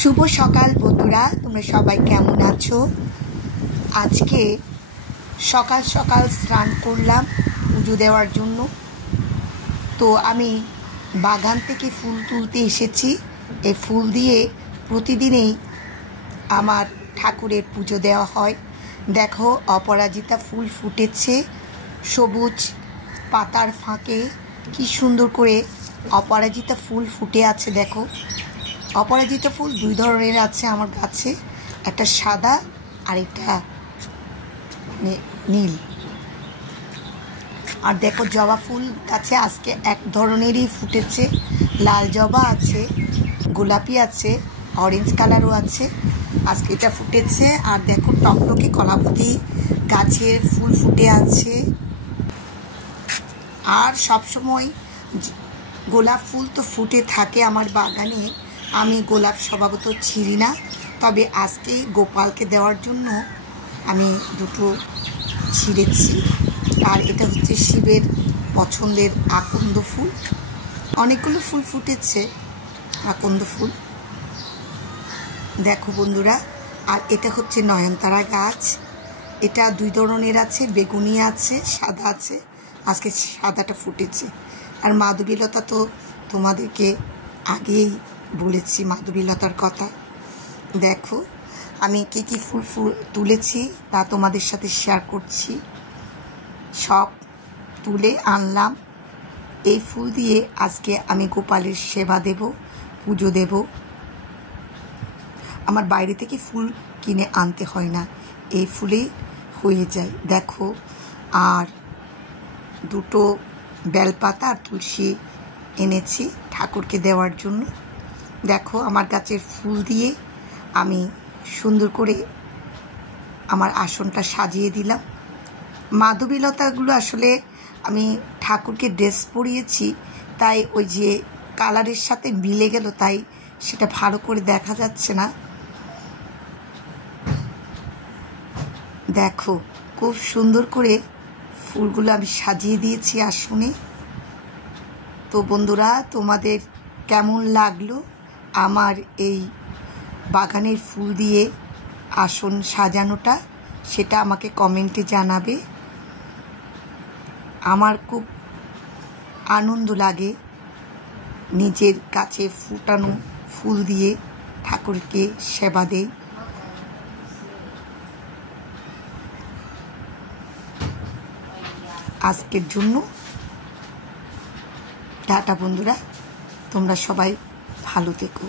শুভ সকাল বন্ধুরা, তোমরা সবাই কেমন আছো? আজকে সকাল সকাল স্নান করলাম পুজো দেওয়ার জন্য। তো আমি বাগান থেকে ফুল তুলতে এসেছি। এই ফুল দিয়ে প্রতিদিনই আমার ঠাকুরের পুজো দেওয়া হয়। দেখো, অপরাজিতা ফুল ফুটেছে সবুজ পাতার ফাঁকে। কি সুন্দর করে অপরাজিতা ফুল ফুটে আছে। দেখো, অপরাজিতা ফুল দুই ধরনের আছে আমার কাছে, একটা সাদা আর একটা নীল। আর দেখো, জবা ফুল গাছে আজকে এক ধরনেরই ফুটেছে, লাল জবা আছে, গোলাপি আছে, অরেঞ্জ কালারও আছে। আজকে এটা ফুটেছে। আর দেখো, টকটকে কলাপতি গাছের ফুল ফুটে আছে। আর সবসময় গোলাপ ফুল তো ফুটে থাকে আমার বাগানে। আমি গোলাপ স্বভাবত ছিঁড়ি না, তবে আজকে গোপালকে দেওয়ার জন্য আমি দুটো ছিঁড়েছি। আর এটা হচ্ছে শিবের পছন্দের আকন্দ ফুল। অনেকগুলো ফুল ফুটেছে আকন্দ ফুল, দেখো বন্ধুরা। আর এটা হচ্ছে নয়নতারা গাছ। এটা দুই ধরনের আছে, বেগুনি আছে, সাদা আছে। আজকে সাদাটা ফুটেছে। আর মাধবীলতা তো তোমাদেরকে আগেই বলেছি মাধবীলতার কথা। দেখো, আমি কী কী ফুল তুলেছি তা তোমাদের সাথে শেয়ার করছি। সব তুলে আনলাম। এই ফুল দিয়ে আজকে আমি গোপালের সেবা দেব, পুজো দেব। আমার বাইরে থেকে ফুল কিনে আনতে হয় না, এই ফুলেই হয়ে যায়। দেখো, আর দুটো বেলপাতা আর তুলসী এনেছি ঠাকুরকে দেওয়ার জন্য। দেখো, আমার গাছের ফুল দিয়ে আমি সুন্দর করে আমার আসনটা সাজিয়ে দিলাম। মাধবীলতাগুলো আসলে আমি ঠাকুরকে ড্রেস পরিয়েছি, তাই ওই যে কালারের সাথে মিলে গেল, তাই সেটা ভালো করে দেখা যাচ্ছে না। দেখো, খুব সুন্দর করে ফুলগুলো আমি সাজিয়ে দিয়েছি আসনে। তো বন্ধুরা, তোমাদের কেমন লাগলো আমার এই বাগানের ফুল দিয়ে আসন সাজানোটা, সেটা আমাকে কমেন্টে জানাবে। আমার খুব আনন্দ লাগে নিজের কাছে ফুটানো ফুল দিয়ে ঠাকুরকে সেবা দেই। আজকের জন্য টাটা বন্ধুরা, তোমরা সবাই ভালো থেকো।